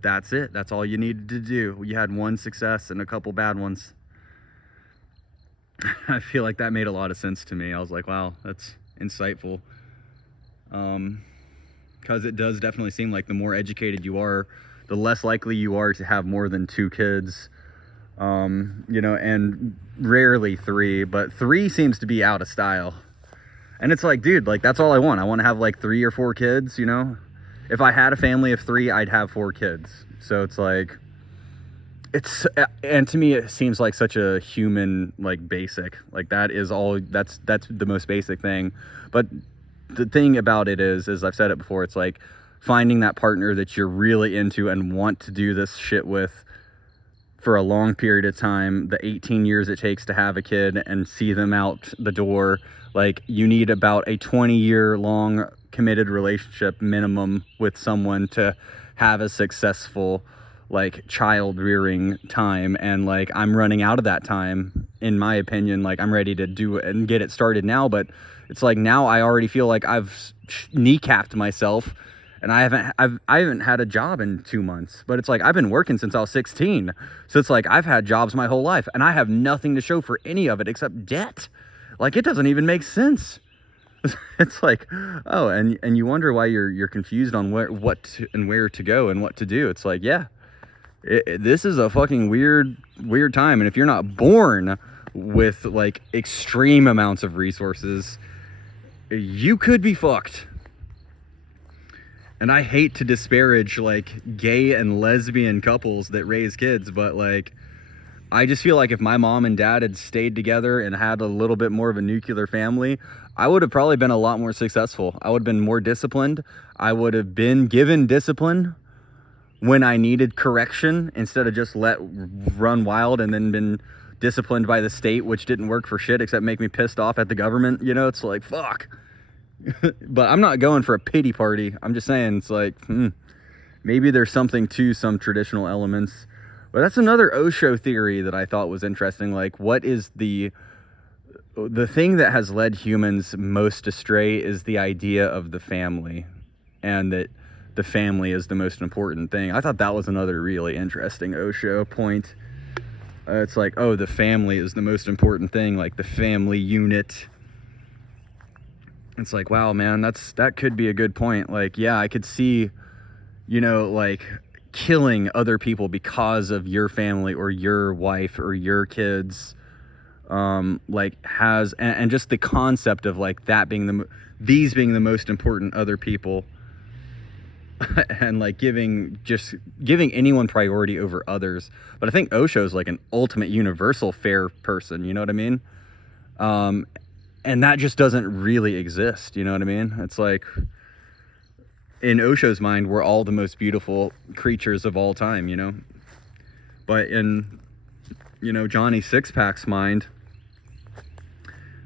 that's it. That's all you needed to do. You had 1 success and a couple bad ones. I feel like that made a lot of sense to me. I was like, wow, that's insightful. Because it does definitely seem like the more educated you are, the less likely you are to have more than 2 kids. You know, and rarely 3, but 3 seems to be out of style. And it's like, dude, like, that's all I want. I want to have like 3 or 4 kids, you know? If I had a family of 3, I'd have 4 kids. So it's like, and to me, it seems like such a human, like, basic, like, that is all, that's the most basic thing. But the thing about it is I've said it before, it's like finding that partner that you're really into and want to do this shit with for a long period of time, the 18 years it takes to have a kid and see them out the door. Like, you need about a 20-year long committed relationship minimum with someone to have a successful, like, child rearing time. And like, I'm running out of that time, in my opinion. Like, I'm ready to do it and get it started now, but it's like, now I already feel like I've kneecapped myself, and I haven't had a job in 2 months. But it's like, I've been working since I was 16. So it's like, I've had jobs my whole life, and I have nothing to show for any of it except debt. Like, it doesn't even make sense. It's like, oh, and you wonder why you're confused on where to go and what to do. It's like, yeah, this is a fucking weird time. And if you're not born with like extreme amounts of resources, you could be fucked. And I hate to disparage like gay and lesbian couples that raise kids, but like, I just feel like if my mom and dad had stayed together and had a little bit more of a nuclear family, I would have probably been a lot more successful. I would have been more disciplined. I would have been given discipline when I needed correction instead of just let run wild and then been disciplined by the state, which didn't work for shit except make me pissed off at the government. You know, it's like, fuck. But I'm not going for a pity party. I'm just saying, it's like, maybe there's something to some traditional elements. But that's another Osho theory that I thought was interesting. Like, what is the thing that has led humans most astray is the idea of the family, and that the family is the most important thing. I thought that was another really interesting Osho point. It's like, oh, the family is the most important thing, like the family unit. It's like, wow, man, that could be a good point. Like, yeah, I could see, you know, like killing other people because of your family or your wife or your kids, like has, and just the concept of like that being these being the most important other people, and like giving anyone priority over others. But I think Osho's like an ultimate universal fair person, you know what I mean? And that just doesn't really exist, you know what I mean? It's like, in Osho's mind, we're all the most beautiful creatures of all time, you know? But in, you know, Johnny Sixpack's mind,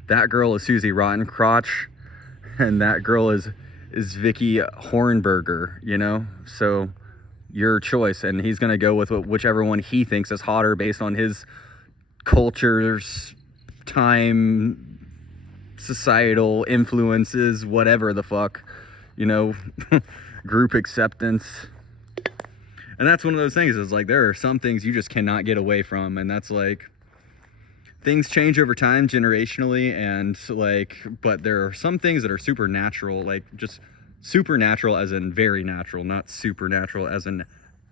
that girl is Susie Rottencrotch, and that girl is Vicky Hornberger, you know? So, your choice, and he's gonna go with whichever one he thinks is hotter based on his culture's time, societal influences, whatever the fuck, you know, group acceptance. And that's one of those things, is like, there are some things you just cannot get away from, and that's like, things change over time generationally, and like, but there are some things that are supernatural, like just supernatural as in very natural, not supernatural as in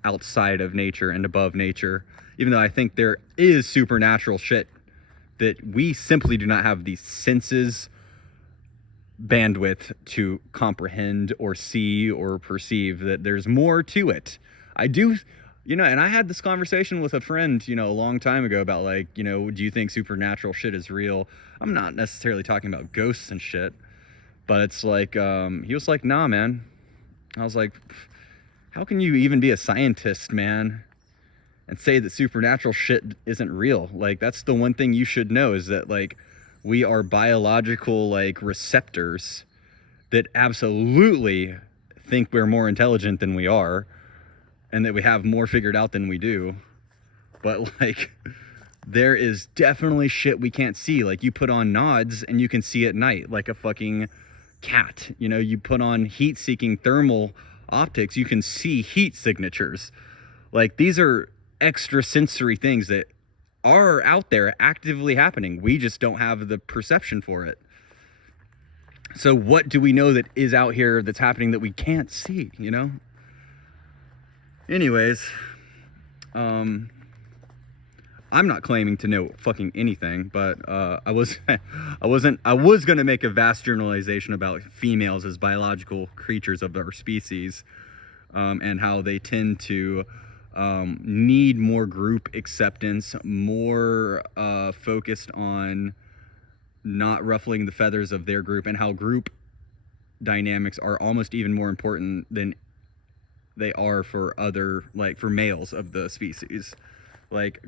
outside of nature and above nature, even though I think there is supernatural shit that we simply do not have the senses bandwidth to comprehend or see or perceive, that there's more to it. I do, you know, and I had this conversation with a friend, you know, a long time ago about like, you know, do you think supernatural shit is real? I'm not necessarily talking about ghosts and shit, but it's like, he was like, nah, man. I was like, how can you even be a scientist, man, and say that supernatural shit isn't real? Like, that's the one thing you should know, is that like, we are biological like receptors that absolutely think we're more intelligent than we are, and that we have more figured out than we do. But like, there is definitely shit we can't see. Like, you put on nods and you can see at night like a fucking cat. You know, you put on heat-seeking thermal optics, you can see heat signatures. Like, these are extrasensory things that are out there actively happening. We just don't have the perception for it. So what do we know that is out here that's happening that we can't see, you know? Anyways, I'm not claiming to know fucking anything, but I was gonna make a vast generalization about females as biological creatures of our species, and how they tend to need more group acceptance, more focused on not ruffling the feathers of their group, and how group dynamics are almost even more important than they are for other, like for males of the species. Like,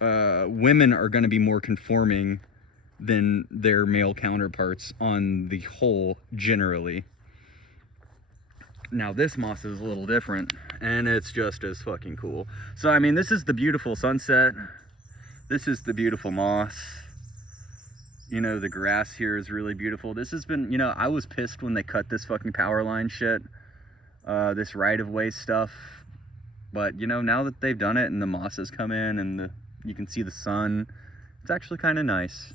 women are going to be more conforming than their male counterparts on the whole, generally. Now this moss is a little different, and it's just as fucking cool. So I mean, this is the beautiful sunset, this is the beautiful moss, you know, the grass here is really beautiful. This has been, you know, I was pissed when they cut this fucking power line shit, this right-of-way stuff, but you know, now that they've done it and the moss has come in and you can see the sun, it's actually kind of nice.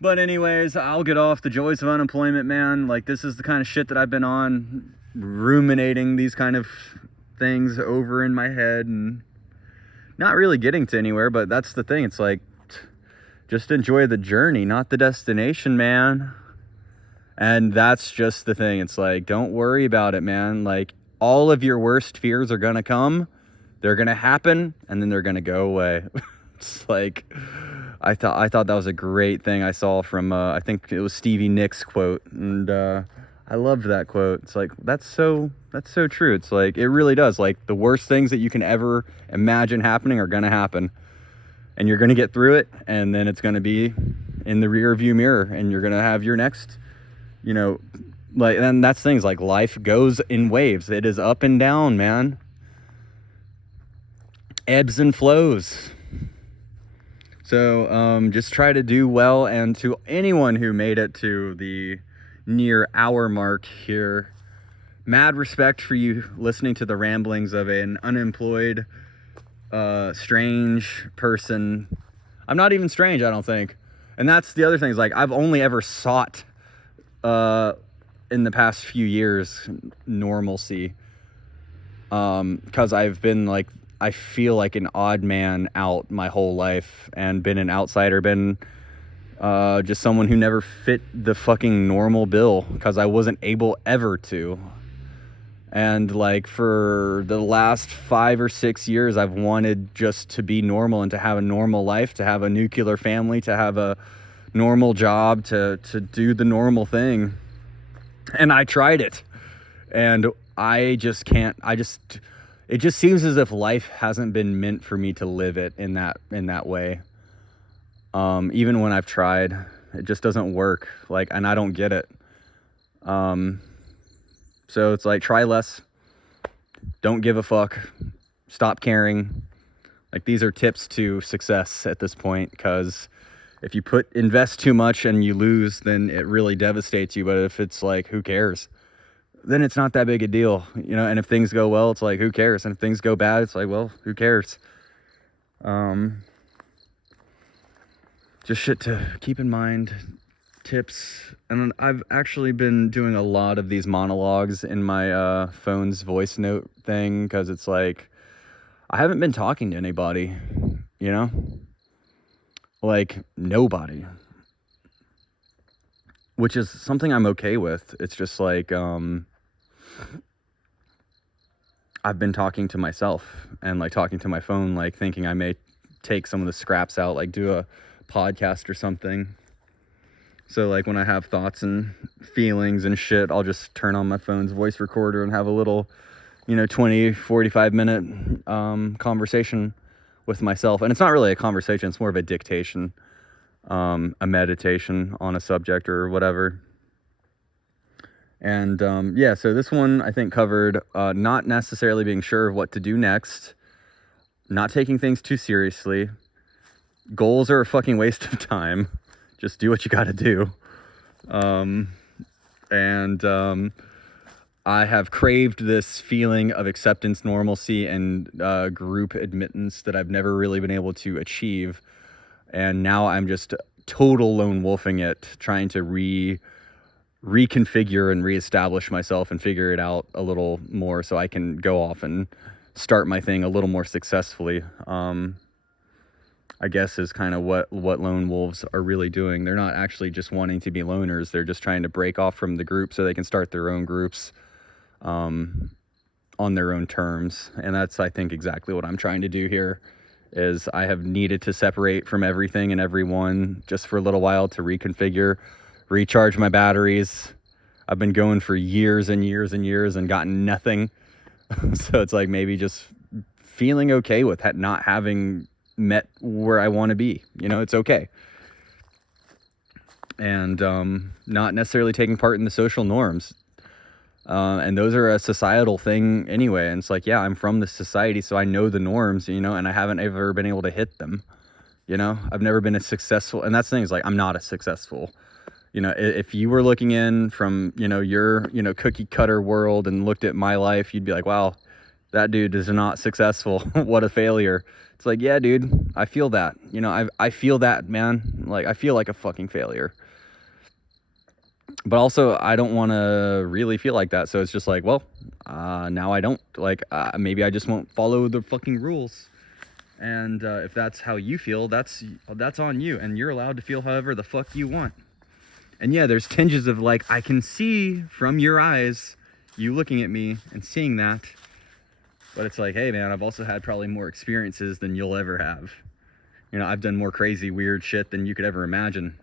But anyways, I'll get off. The joys of unemployment, man. Like, this is the kind of shit that I've been on, ruminating these kind of things over in my head and not really getting to anywhere. But that's the thing. It's like, just enjoy the journey, not the destination, man. And that's just the thing. It's like, don't worry about it, man. Like, all of your worst fears are gonna come, they're gonna happen, and then they're gonna go away. It's like, I thought that was a great thing I saw from, I think it was Stevie Nicks quote, and I loved that quote. It's like, that's so That's so true. It's like, it really does. Like, the worst things that you can ever imagine happening are going to happen. And you're going to get through it. And then it's going to be in the rear view mirror. And you're going to have your next, you know, like, and that's things like life goes in waves. It is up and down, man. Ebbs and flows. So just try to do well. And to anyone who made it to the near hour mark here, mad respect for you listening to the ramblings of an unemployed, strange person. I'm not even strange, I don't think. And that's the other thing, is like, I've only ever sought in the past few years normalcy, because I've been like, I feel like an odd man out my whole life, and been an outsider, been just someone who never fit the fucking normal bill, because I wasn't able ever to. And like, for the last 5 or 6 years, I've wanted just to be normal and to have a normal life, to have a nuclear family, to have a normal job, to do the normal thing. And I tried it, and I just can't. It just seems as if life hasn't been meant for me to live it in that way. Even when I've tried, it just doesn't work. Like, and I don't get it. So it's like, try less, don't give a fuck, stop caring. Like, these are tips to success at this point, because if you invest too much and you lose, then it really devastates you. But if it's like, who cares? Then it's not that big a deal, you know? And if things go well, it's like, who cares? And if things go bad, it's like, well, who cares? Just shit to keep in mind. Tips. And I've actually been doing a lot of these monologues in my phone's voice note thing, because it's like, I haven't been talking to anybody, you know? Like, nobody. Which is something I'm okay with. It's just like, I've been talking to myself, and like talking to my phone, like thinking I may take some of the scraps out, like do a podcast or something. So like, when I have thoughts and feelings and shit, I'll just turn on my phone's voice recorder and have a little, 20, 45 minute conversation with myself. And it's not really a conversation, it's more of a dictation, a meditation on a subject or whatever. And yeah, so this one I think covered not necessarily being sure of what to do next, not taking things too seriously. Goals are a fucking waste of time. Just do what you got to do. I have craved this feeling of acceptance, normalcy, and group admittance that I've never really been able to achieve. And now I'm just total lone wolfing it, trying to reconfigure and reestablish myself and figure it out a little more, so I can go off and start my thing a little more successfully. I guess is kind of what lone wolves are really doing. They're not actually just wanting to be loners. They're just trying to break off from the group so they can start their own groups on their own terms. And that's, I think, exactly what I'm trying to do here. Is I have needed to separate from everything and everyone just for a little while to reconfigure, recharge my batteries. I've been going for years and years and years and gotten nothing. So it's like, maybe just feeling okay with not having met where I want to be. It's okay. And not necessarily taking part in the social norms. And those are a societal thing anyway. And it's like, yeah, I'm from this society, so I know the norms, and I haven't ever been able to hit them. I've never been as successful. And that's the thing, is like, I'm not as successful. If you were looking in from, your, cookie cutter world and looked at my life, you'd be like, wow, that dude is not successful. What a failure. It's like, yeah, dude, I feel that. I feel that, man. Like, I feel like a fucking failure. But also, I don't want to really feel like that. So it's just like, well, now I don't. Like, maybe I just won't follow the fucking rules. And if that's how you feel, that's on you. And you're allowed to feel however the fuck you want. And yeah, there's tinges of like, I can see from your eyes, you looking at me and seeing that. But it's like, hey, man, I've also had probably more experiences than you'll ever have. I've done more crazy, weird shit than you could ever imagine.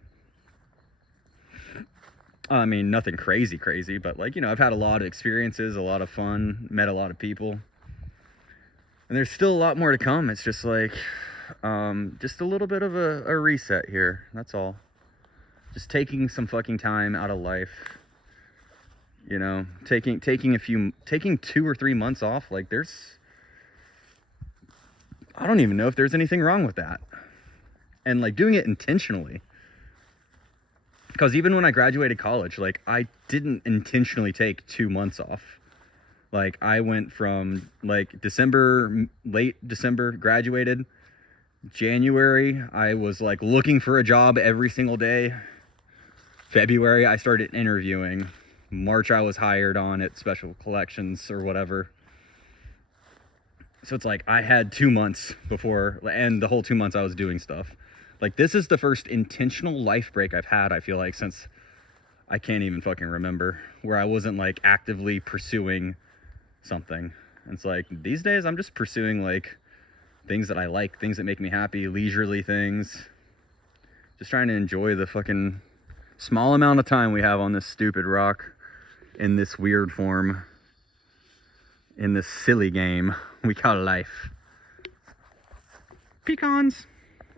I mean, nothing crazy, but like, you know, I've had a lot of experiences, a lot of fun, met a lot of people. And there's still a lot more to come. It's just like, just a little bit of a reset here. That's all. Just taking some fucking time out of life. You know, taking 2 or 3 months off. Like I don't even know if there's anything wrong with that. And like doing it intentionally. Because even when I graduated college, like I didn't intentionally take 2 months off. Like I went from like late December, graduated. January, I was like looking for a job every single day. February, I started interviewing. March, I was hired on at Special Collections or whatever. So it's like I had 2 months before, and the whole 2 months I was doing stuff. Like this is the first intentional life break I've had, I feel like, since I can't even fucking remember, where I wasn't like actively pursuing something. And it's like these days I'm just pursuing like things that I like, things that make me happy, leisurely things. Just trying to enjoy the fucking small amount of time we have on this stupid rock in this weird form, in this silly game we call life. Pecans.